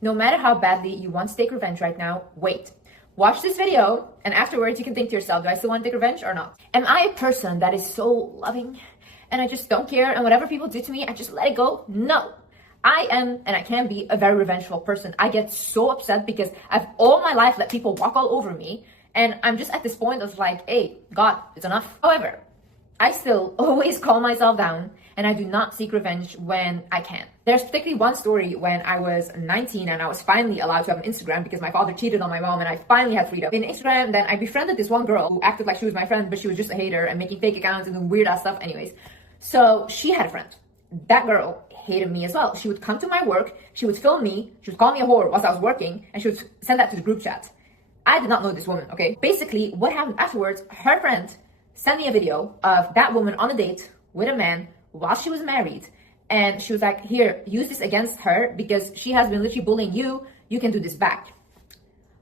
No matter how badly you want to take revenge right now, wait. Watch this video, and afterwards you can think to yourself, do I still want to take revenge or not? Am I a person that is so loving, and I just don't care, and whatever people do to me, I just let it go? No. I am, and I can be, a very revengeful person. I get so upset because I've all my life let people walk all over me, and I'm just at this point of like, hey, God, it's enough. However, I still always calm myself down, and I do not seek revenge when I can. There's particularly one story when I was 19 and I was finally allowed to have an Instagram because my father cheated on my mom and I finally had freedom. In Instagram, then I befriended this one girl who acted like she was my friend, but she was just a hater and making fake accounts and doing weird ass stuff anyways. So she had a friend. That girl hated me as well. She would come to my work, she would film me, she would call me a whore whilst I was working, and she would send that to the group chat. I did not know this woman, okay? Basically, what happened afterwards, her friend sent me a video of that woman on a date with a man while she was married. And she was like, here, use this against her because she has been literally bullying you. You can do this back.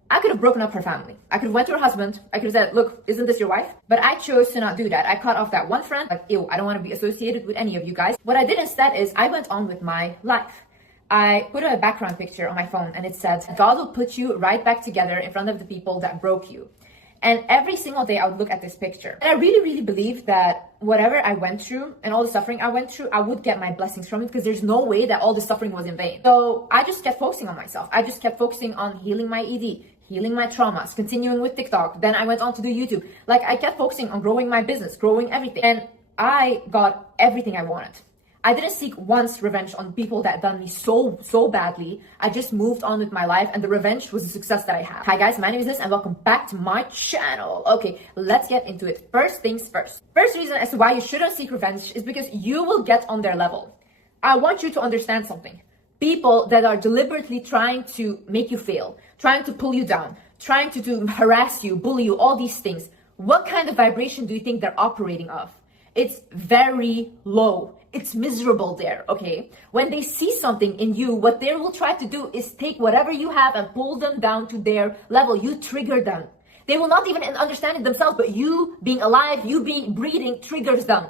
I could have broken up her family. I could have went to her husband. I could have said, look, isn't this your wife? But I chose to not do that. I cut off that one friend. Like, ew, I don't want to be associated with any of you guys. What I did instead is I went on with my life. I put a background picture on my phone and it said, God will put you right back together in front of the people that broke you. And every single day I would look at this picture. And I really, really believe that whatever I went through and all the suffering I went through, I would get my blessings from it because there's no way that all the suffering was in vain. So I just kept focusing on myself. I just kept focusing on healing my ED, healing my traumas, continuing with TikTok. Then I went on to do YouTube. Like I kept focusing on growing my business, growing everything. And I got everything I wanted. I didn't seek once revenge on people that done me so badly. I just moved on with my life and the revenge was a success that I have. Hi guys, my name is Liz and welcome back to my channel. Okay, let's get into it. First things first. First reason as to why you shouldn't seek revenge is because you will get on their level. I want you to understand something. People that are deliberately trying to make you fail, trying to pull you down, trying to harass you, bully you, all these things. What kind of vibration do you think they're operating of? It's very low. It's miserable there, okay? When they see something in you, what they will try to do is take whatever you have and pull them down to their level. You trigger them. They will not even understand it themselves, but you being alive, you being breathing triggers them.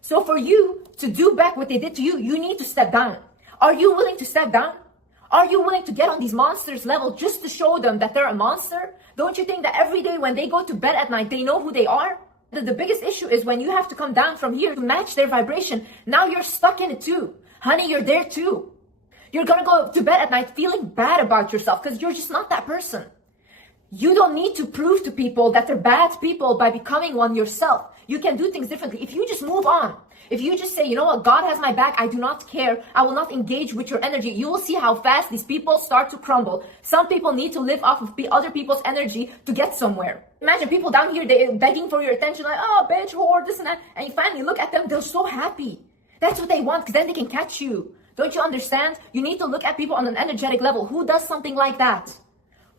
So for you to do back what they did to you, you need to step down. Are you willing to step down? Are you willing to get on these monsters' level just to show them that they're a monster? Don't you think that every day when they go to bed at night, they know who they are? The biggest issue is when you have to come down from here to match their vibration. Now you're stuck in it too. Honey, you're there too. You're gonna go to bed at night feeling bad about yourself because you're just not that person. You don't need to prove to people that they're bad people by becoming one yourself. You can do things differently. If you just move on, if you just say, you know what, God has my back, I do not care, I will not engage with your energy, you will see how fast these people start to crumble. Some people need to live off of other people's energy to get somewhere. Imagine people down here, they're begging for your attention, like, oh, bitch, whore, this and that. And you finally look at them, they're so happy. That's what they want, because then they can catch you. Don't you understand? You need to look at people on an energetic level. Who does something like that?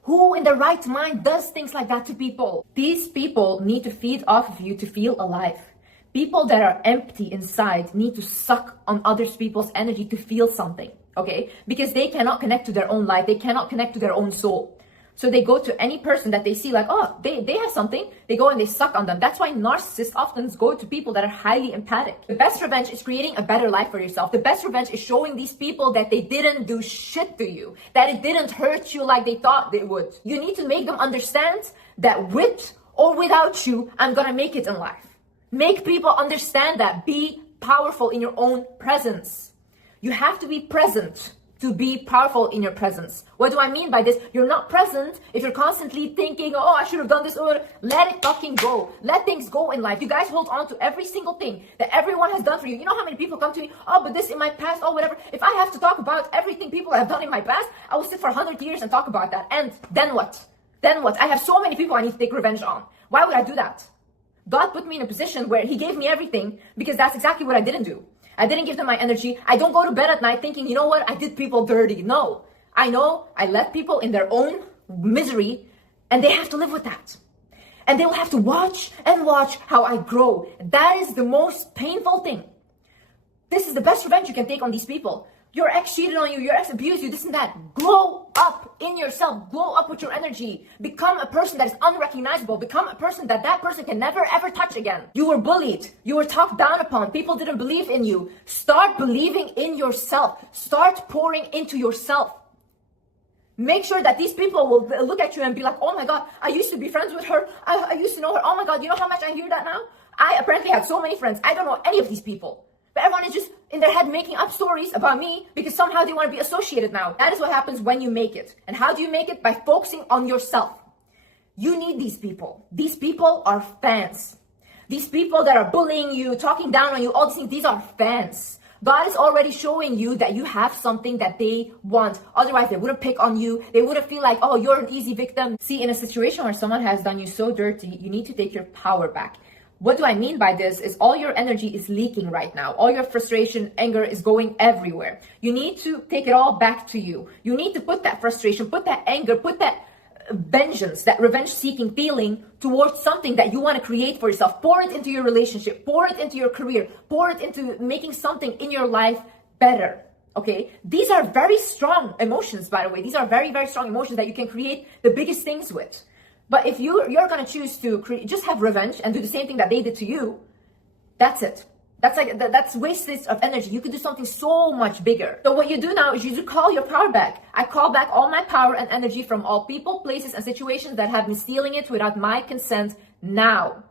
Who in their right mind does things like that to people? These people need to feed off of you to feel alive. People that are empty inside need to suck on other people's energy to feel something, okay? Because they cannot connect to their own life. They cannot connect to their own soul. So they go to any person that they see like, oh, they have something. They go and they suck on them. That's why narcissists often go to people that are highly empathic. The best revenge is creating a better life for yourself. The best revenge is showing these people that they didn't do shit to you, that it didn't hurt you like they thought they would. You need to make them understand that with or without you, I'm gonna make it in life. Make people understand that. Be powerful in your own presence. You have to be present to be powerful in your presence. What do I mean by this? You're not present if you're constantly thinking, oh, I should have done this. Or let it fucking go. Let things go in life. You guys hold on to every single thing that everyone has done for you. You know how many people come to me, oh, but this in my past, oh, whatever. If I have to talk about everything people have done in my past, I will sit for 100 years and talk about that. And then what? Then what? I have so many people I need to take revenge on. Why would I do that? God put me in a position where he gave me everything because that's exactly what I didn't do. I didn't give them my energy. I don't go to bed at night thinking, you know what, I did people dirty. No, I know I let people in their own misery and they have to live with that. And they will have to watch and watch how I grow. That is the most painful thing. This is the best revenge you can take on these people. Your ex cheated on you, your ex abused you, this and that. Glow up in yourself. Glow up with your energy. Become a person that is unrecognizable. Become a person that person can never ever touch again. You were bullied. You were talked down upon. People didn't believe in you. Start believing in yourself. Start pouring into yourself. Make sure that these people will look at you and be like, oh my God, I used to be friends with her. I used to know her. Oh my God, you know how much I hear that now? I apparently have so many friends. I don't know any of these people. But everyone is just in their head making up stories about me because somehow they want to be associated now. That is what happens when you make it. And how do you make it? By focusing on yourself. You need these people. These people are fans. These people that are bullying you, talking down on you, all these things, these are fans. God is already showing you that you have something that they want. Otherwise, they wouldn't pick on you. They wouldn't feel like, oh, you're an easy victim. See, in a situation where someone has done you so dirty, you need to take your power back. What do I mean by this is all your energy is leaking right now. All your frustration, anger is going everywhere. You need to take it all back to you. You need to put that frustration, put that anger, put that vengeance, that revenge-seeking feeling towards something that you want to create for yourself. Pour it into your relationship, pour it into your career, pour it into making something in your life better. Okay? These are very strong emotions, by the way. These are very, very strong emotions that you can create the biggest things with. But if you're going to choose to just have revenge and do the same thing that they did to you, that's it. That's wastage of energy. You could do something so much bigger. So what you do now is you do call your power back. I call back all my power and energy from all people, places, and situations that have been stealing it without my consent now.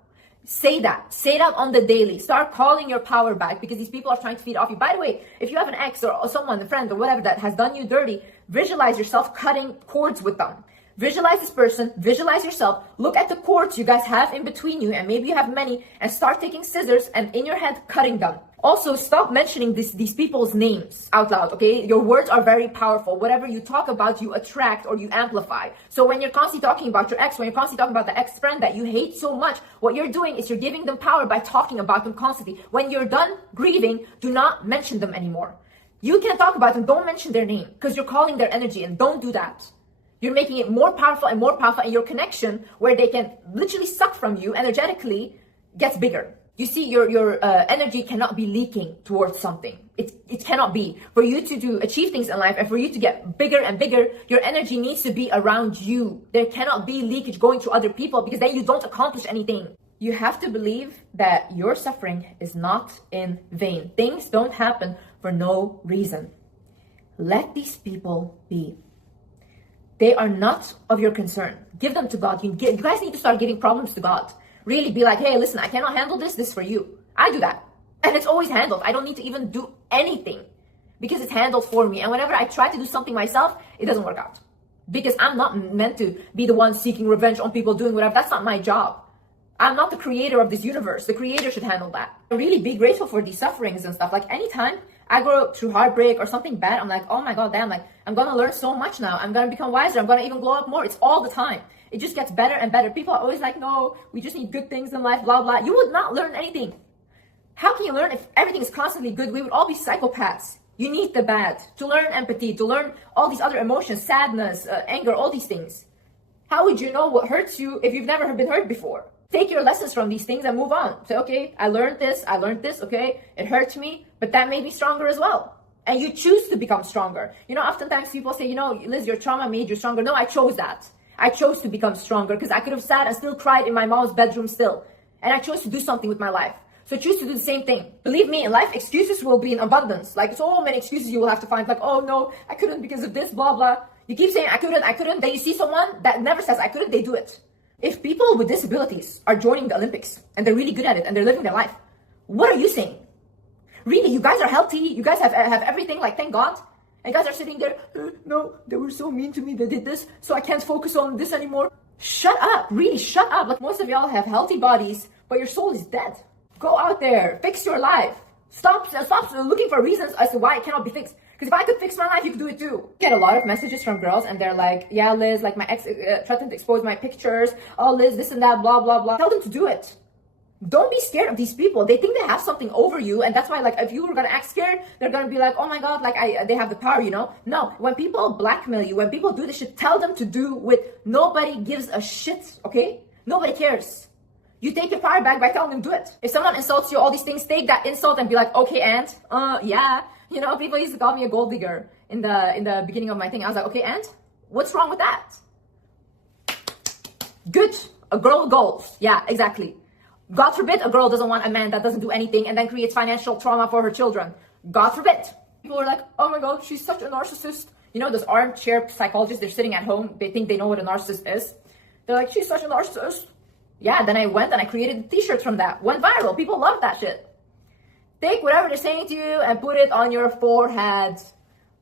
Say that. Say that on the daily. Start calling your power back because these people are trying to feed off you. By the way, if you have an ex or someone, a friend or whatever that has done you dirty, visualize yourself cutting cords with them. Visualize this person, visualize yourself, look at the cords you guys have in between you, and maybe you have many, and start taking scissors and in your head cutting them. Also, stop mentioning these people's names out loud, okay? Your words are very powerful. Whatever you talk about, you attract or you amplify. So when you're constantly talking about your ex, when you're constantly talking about the ex-friend that you hate so much, what you're doing is you're giving them power by talking about them constantly. When you're done grieving, do not mention them anymore. You can talk about them, don't mention their name, because you're calling their energy, and don't do that. You're making it more powerful, and your connection, where they can literally suck from you energetically, gets bigger. You see, your energy cannot be leaking towards something. It cannot be. For you to achieve things in life and for you to get bigger and bigger, your energy needs to be around you. There cannot be leakage going to other people because then you don't accomplish anything. You have to believe that your suffering is not in vain. Things don't happen for no reason. Let these people be. They are not of your concern. Give them to God. You guys need to start giving problems to God. Really be like, hey, listen, I cannot handle this. This is for you. I do that. And it's always handled. I don't need to even do anything because it's handled for me. And whenever I try to do something myself, it doesn't work out. Because I'm not meant to be the one seeking revenge on people doing whatever. That's not my job. I'm not the creator of this universe. The creator should handle that. Really be grateful for these sufferings and stuff. Like anytime I go through heartbreak or something bad, I'm like, oh my God, damn, like I'm gonna learn so much now. I'm gonna become wiser. I'm gonna even glow up more. It's all the time. It just gets better and better. People are always like, no, we just need good things in life, blah, blah. You would not learn anything. How can you learn if everything is constantly good? We would all be psychopaths. You need the bad to learn empathy, to learn all these other emotions, sadness, anger, all these things. How would you know what hurts you if you've never been hurt before? Take your lessons from these things and move on. Say, okay, I learned this, okay? It hurts me, but that made me stronger as well. And you choose to become stronger. You know, oftentimes people say, you know, Liz, your trauma made you stronger. No, I chose that. I chose to become stronger because I could have sat and still cried in my mom's bedroom still. And I chose to do something with my life. So choose to do the same thing. Believe me, in life, excuses will be in abundance. Like so many excuses you will have to find. Like, oh no, I couldn't because of this, blah, blah. You keep saying, I couldn't. Then you see someone that never says, I couldn't, they do it. If people with disabilities are joining the Olympics and they're really good at it and they're living their life, what are you saying? Really, you guys are healthy. You guys have everything, like, thank God. And guys are sitting there, no, they were so mean to me. They did this, so I can't focus on this anymore. Shut up. Really, shut up. Like, most of y'all have healthy bodies, but your soul is dead. Go out there. Fix your life. Stop looking for reasons as to why it cannot be fixed. Because if I could fix my life, you could do it too. I get a lot of messages from girls and they're like, yeah, Liz, like my ex threatened to expose my pictures. Oh, Liz, this and that, blah, blah, blah. Tell them to do it. Don't be scared of these people. They think they have something over you. And that's why, like, if you were going to act scared, they're going to be like, oh my God, like they have the power, you know? No, when people blackmail you, when people do this shit, tell them to do with nobody gives a shit, okay? Nobody cares. You take your power back by telling them do it. If someone insults you, all these things, take that insult and be like, okay, and yeah. You know, people used to call me a gold digger in the beginning of my thing. I was like, okay, and what's wrong with that? Good. A girl with goals. Yeah, exactly. God forbid a girl doesn't want a man that doesn't do anything and then creates financial trauma for her children. God forbid. People are like, oh my God, she's such a narcissist. You know, those armchair psychologists, they're sitting at home, they think they know what a narcissist is. They're like, she's such a narcissist. Yeah, then I went and I created a t-shirt from that. Went viral. People love that shit. Take whatever they're saying to you and put it on your forehead.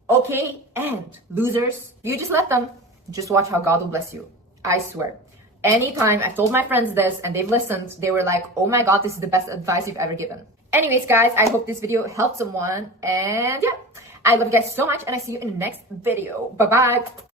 Okay? And losers, you just let them. Just watch how God will bless you. I swear. Anytime I've told my friends this and they've listened, they were like, oh my God, this is the best advice you've ever given. Anyways, guys, I hope this video helped someone. And yeah, I love you guys so much and I see you in the next video. Bye-bye.